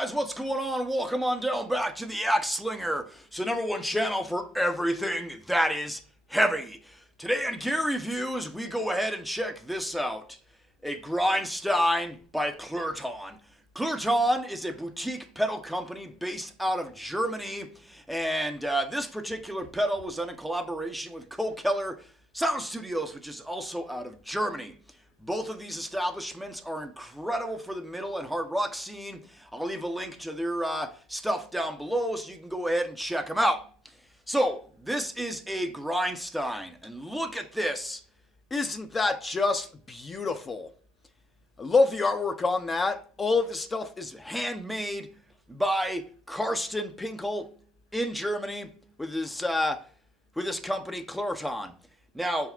guys, what's going on? Welcome on down back to the Axe Slinger. So #1 channel for everything that is heavy. Today on Gear Reviews, we go ahead and check this out. A Grindstein by Klirrton. Klirrton is a boutique pedal company based out of Germany. And this particular pedal was done in collaboration with Keller Sound Studios, which is also out of Germany. Both of these establishments are incredible for the metal and hard rock scene. I'll leave a link to their stuff down below so you can go ahead and check them out. So, this is a Grindstein, and look at this. Isn't that just beautiful? I love the artwork on that. All of this stuff is handmade by Carsten Pinkel in Germany with this company, Klirrton. Now,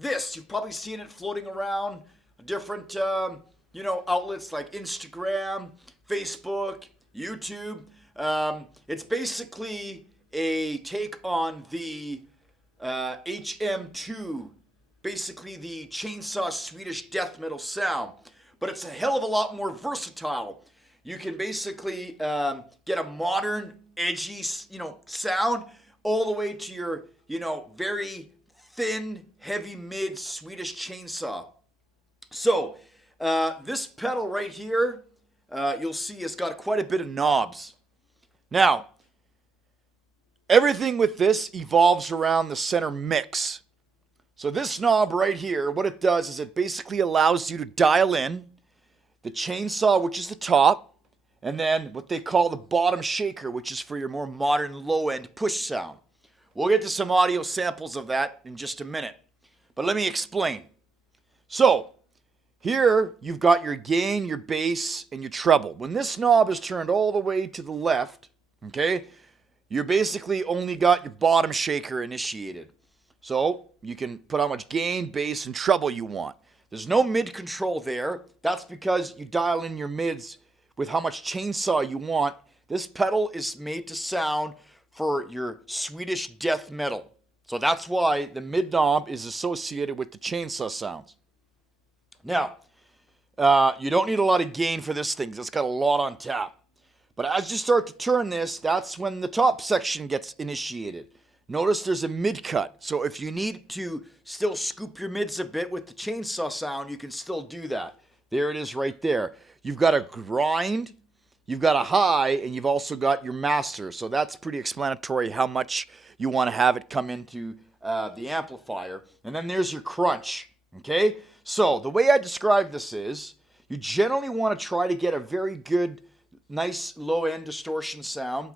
this, you've probably seen it floating around different, outlets like Instagram, Facebook, YouTube. It's basically a take on the HM2, basically the chainsaw Swedish death metal sound. But it's a hell of a lot more versatile. You can basically get a modern, edgy, sound all the way to your, very thin, heavy mid Swedish chainsaw. So this pedal right here, you'll see it's got quite a bit of knobs. Now, everything with this evolves around the center mix. So this knob right here, what it does is it basically allows you to dial in the chainsaw, which is the top, and then what they call the bottom shaker, which is for your more modern low-end push sound. We'll get to some audio samples of that in just a minute. But let me explain. So, here you've got your gain, your bass, and your treble. When this knob is turned all the way to the left, okay, you're basically only got your bottom shaker initiated. So, you can put how much gain, bass, and treble you want. There's no mid control there. That's because you dial in your mids with how much chainsaw you want. This pedal is made to sound for your Swedish death metal. So that's why the mid knob is associated with the chainsaw sounds. Now, you don't need a lot of gain for this thing. It's got a lot on tap. But as you start to turn this, that's when the top section gets initiated. Notice there's a mid cut. So if you need to still scoop your mids a bit with the chainsaw sound, you can still do that. There it is right there. You've got a grind, you've got a high, and you've also got your master. So that's pretty explanatory how much you want to have it come into the amplifier. And then there's your crunch, okay? So the way I describe this is, you generally want to try to get a very good, nice low-end distortion sound.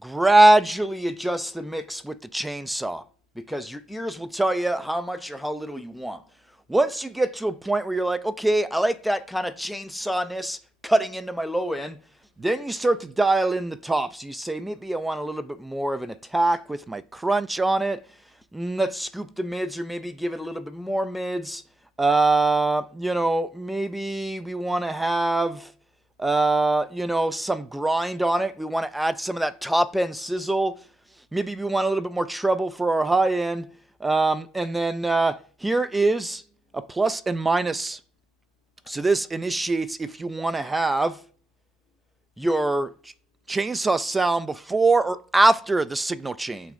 Gradually adjust the mix with the chainsaw, because your ears will tell you how much or how little you want. Once you get to a point where you're like, okay, I like that kind of chainsawness cutting into my low end, then you start to dial in the top. So you say, maybe I want a little bit more of an attack with my crunch on it. Let's scoop the mids, or maybe give it a little bit more mids. Maybe we want to have, some grind on it. We want to add some of that top end sizzle. Maybe we want a little bit more treble for our high end. And then here is a plus and minus. So this initiates if you want to have your chainsaw sound before or after the signal chain.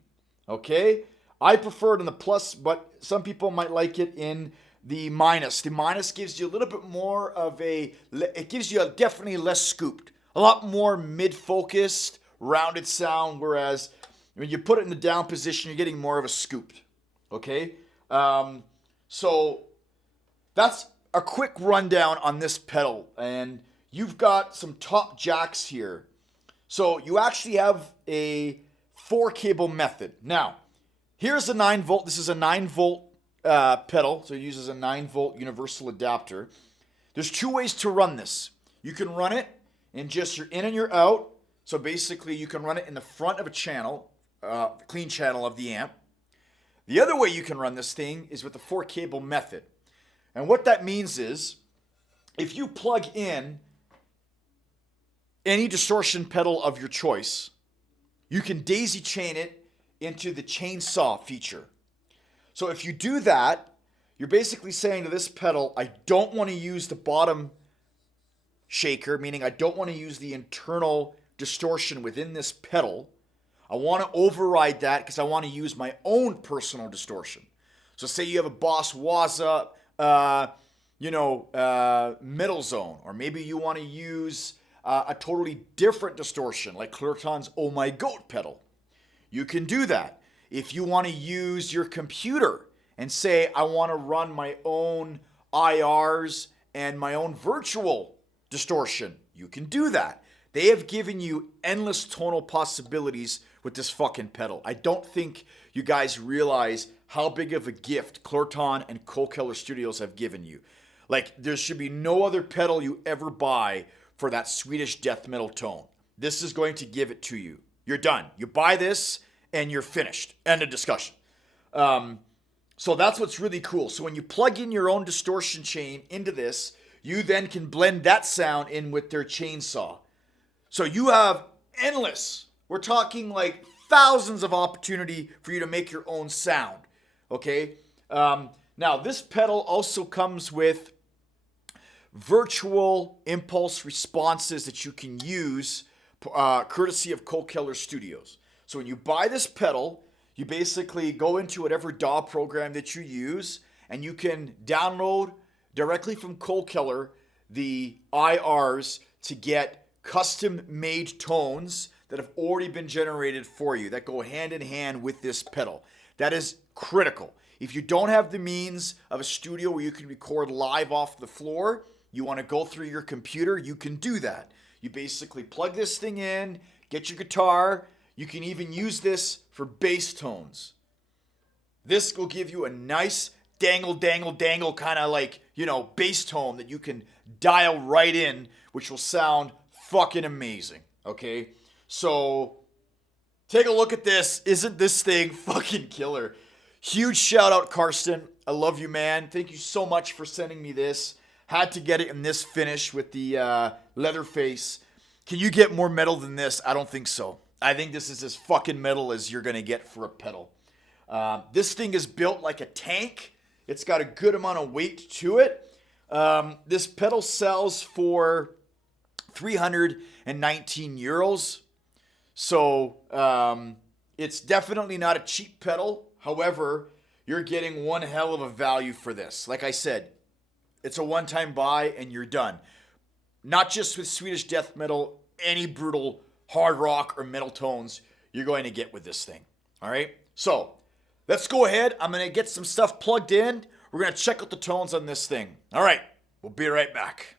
Okay? I prefer it in the plus, but some people might like it in the minus. The minus gives you a little bit more of it gives you definitely less scooped. A lot more mid-focused, rounded sound, whereas when you put it in the down position, you're getting more of a scooped. Okay? So that's a quick rundown on this pedal, and you've got some top jacks here. So you actually have a 4-cable method. Now, here's a 9-volt. This is a 9-volt pedal, so it uses a 9-volt universal adapter. There's 2 ways to run this. You can run it in just your in and your out. So basically, you can run it in the front of a channel, clean channel of the amp. The other way you can run this thing is with the 4-cable method. And what that means is, if you plug in any distortion pedal of your choice, you can daisy chain it into the chainsaw feature. So if you do that, you're basically saying to this pedal, I don't want to use the bottom shaker, meaning I don't want to use the internal distortion within this pedal. I want to override that because I want to use my own personal distortion. So say you have a Boss Waza, middle zone, or maybe you want to use a totally different distortion like Klirrton's Oh My Goat pedal. You can do that. If you want to use your computer and say, I want to run my own IRs and my own virtual distortion, you can do that. They have given you endless tonal possibilities with this fucking pedal. I don't think you guys realize how big of a gift Klirrton and Kolkeller Studios have given you. Like, there should be no other pedal you ever buy for that Swedish death metal tone. This is going to give it to you. You're done. You buy this and you're finished. End of discussion. So that's what's really cool. So when you plug in your own distortion chain into this, you then can blend that sound in with their chainsaw. So you have endless, we're talking like thousands of opportunity for you to make your own sound. Okay? Now this pedal also comes with virtual impulse responses that you can use courtesy of Kolkeller Studios. So when you buy this pedal, you basically go into whatever DAW program that you use, and you can download directly from Kolkeller the IRs to get custom-made tones that have already been generated for you that go hand in hand with this pedal. That is critical. If you don't have the means of a studio where you can record live off the floor, you want to go through your computer, you can do that. You basically plug this thing in, get your guitar. You can even use this for bass tones. This will give you a nice dangle kind of like, bass tone that you can dial right in, which will sound fucking amazing. Okay? So take a look at this. Isn't this thing fucking killer? Huge shout out, Karsten. I love you, man. Thank you so much for sending me this. Had to get it in this finish with the leather face. Can you get more metal than this? I don't think so. I think this is as fucking metal as you're going to get for a pedal. This thing is built like a tank. It's got a good amount of weight to it. This pedal sells for 319 euros. So it's definitely not a cheap pedal. However, you're getting one hell of a value for this. Like I said, it's a one-time buy and you're done. Not just with Swedish death metal, any brutal hard rock or metal tones you're going to get with this thing. All right? So let's go ahead. I'm going to get some stuff plugged in. We're going to check out the tones on this thing. All right. We'll be right back.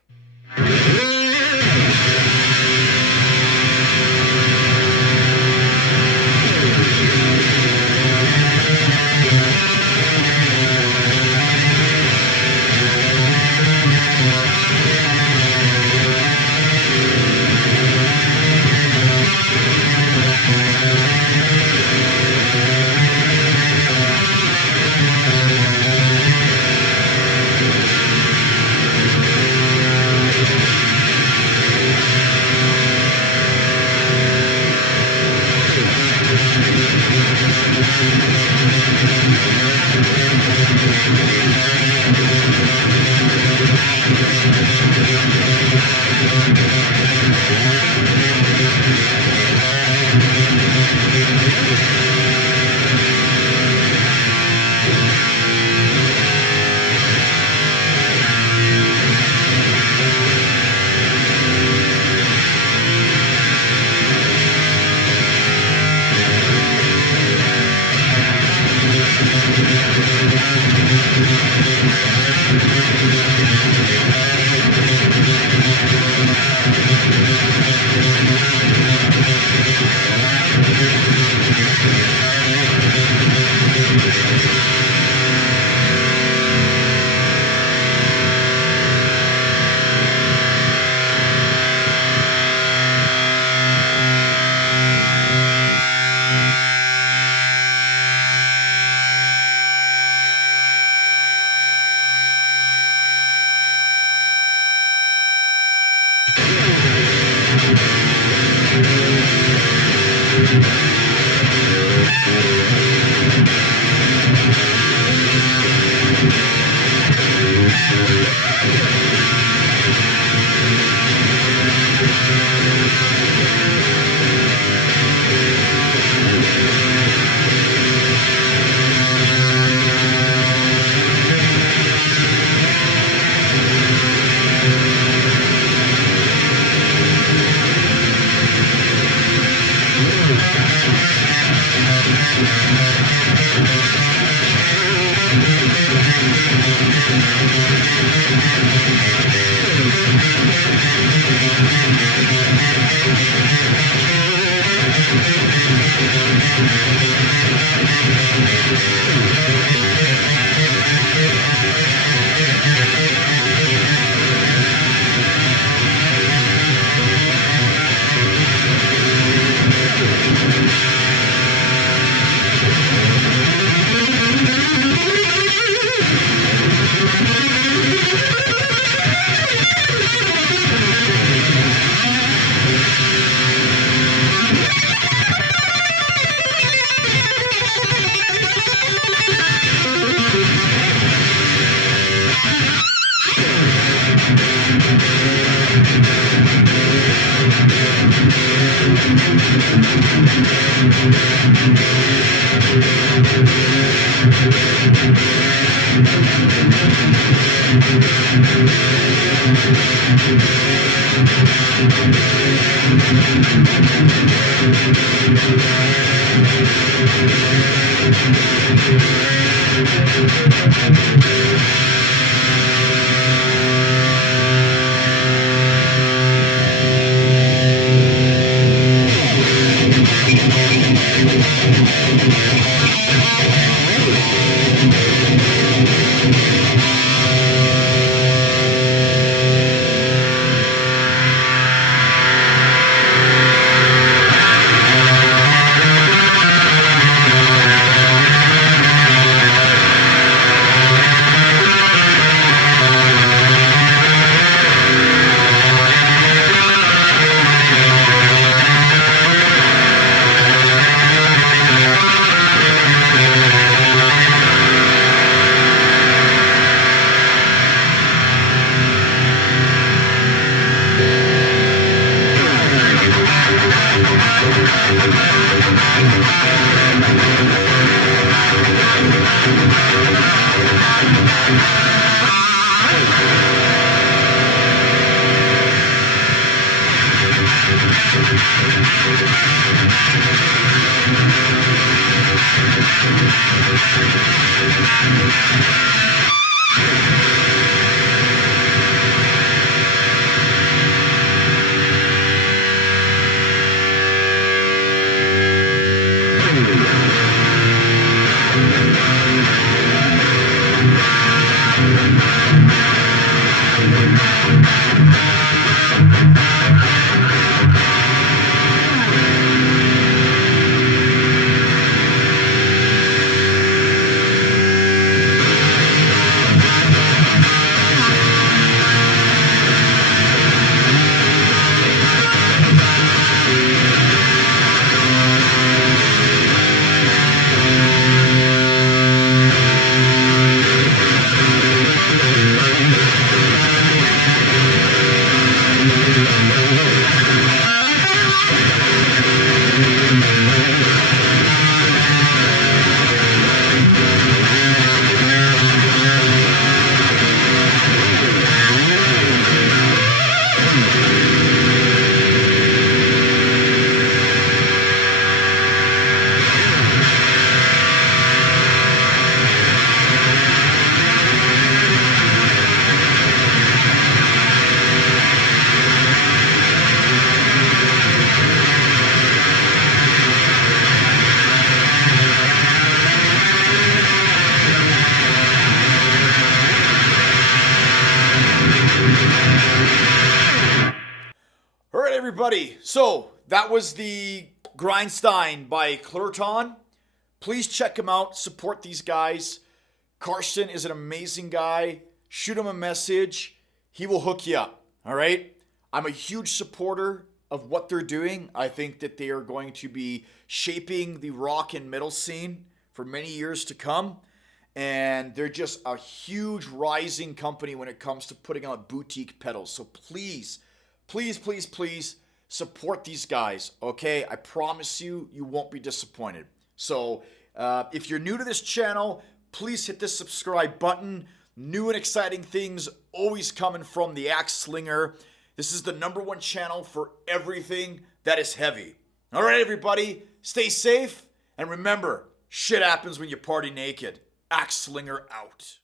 All right, everybody. So that was the Grindstein by Klirrton. Please check him out. Support these guys. Karsten is an amazing guy. Shoot him a message. He will hook you up. All right. I'm a huge supporter of what they're doing. I think that they are going to be shaping the rock and metal scene for many years to come. And they're just a huge rising company when it comes to putting out boutique pedals. So please, please, please, please support these guys, okay? I promise you, you won't be disappointed. So if you're new to this channel, please hit the subscribe button. New and exciting things always coming from the Axe Slinger. This is the #1 channel for everything that is heavy. All right, everybody, stay safe. And remember, shit happens when you party naked. Axe Slinger out.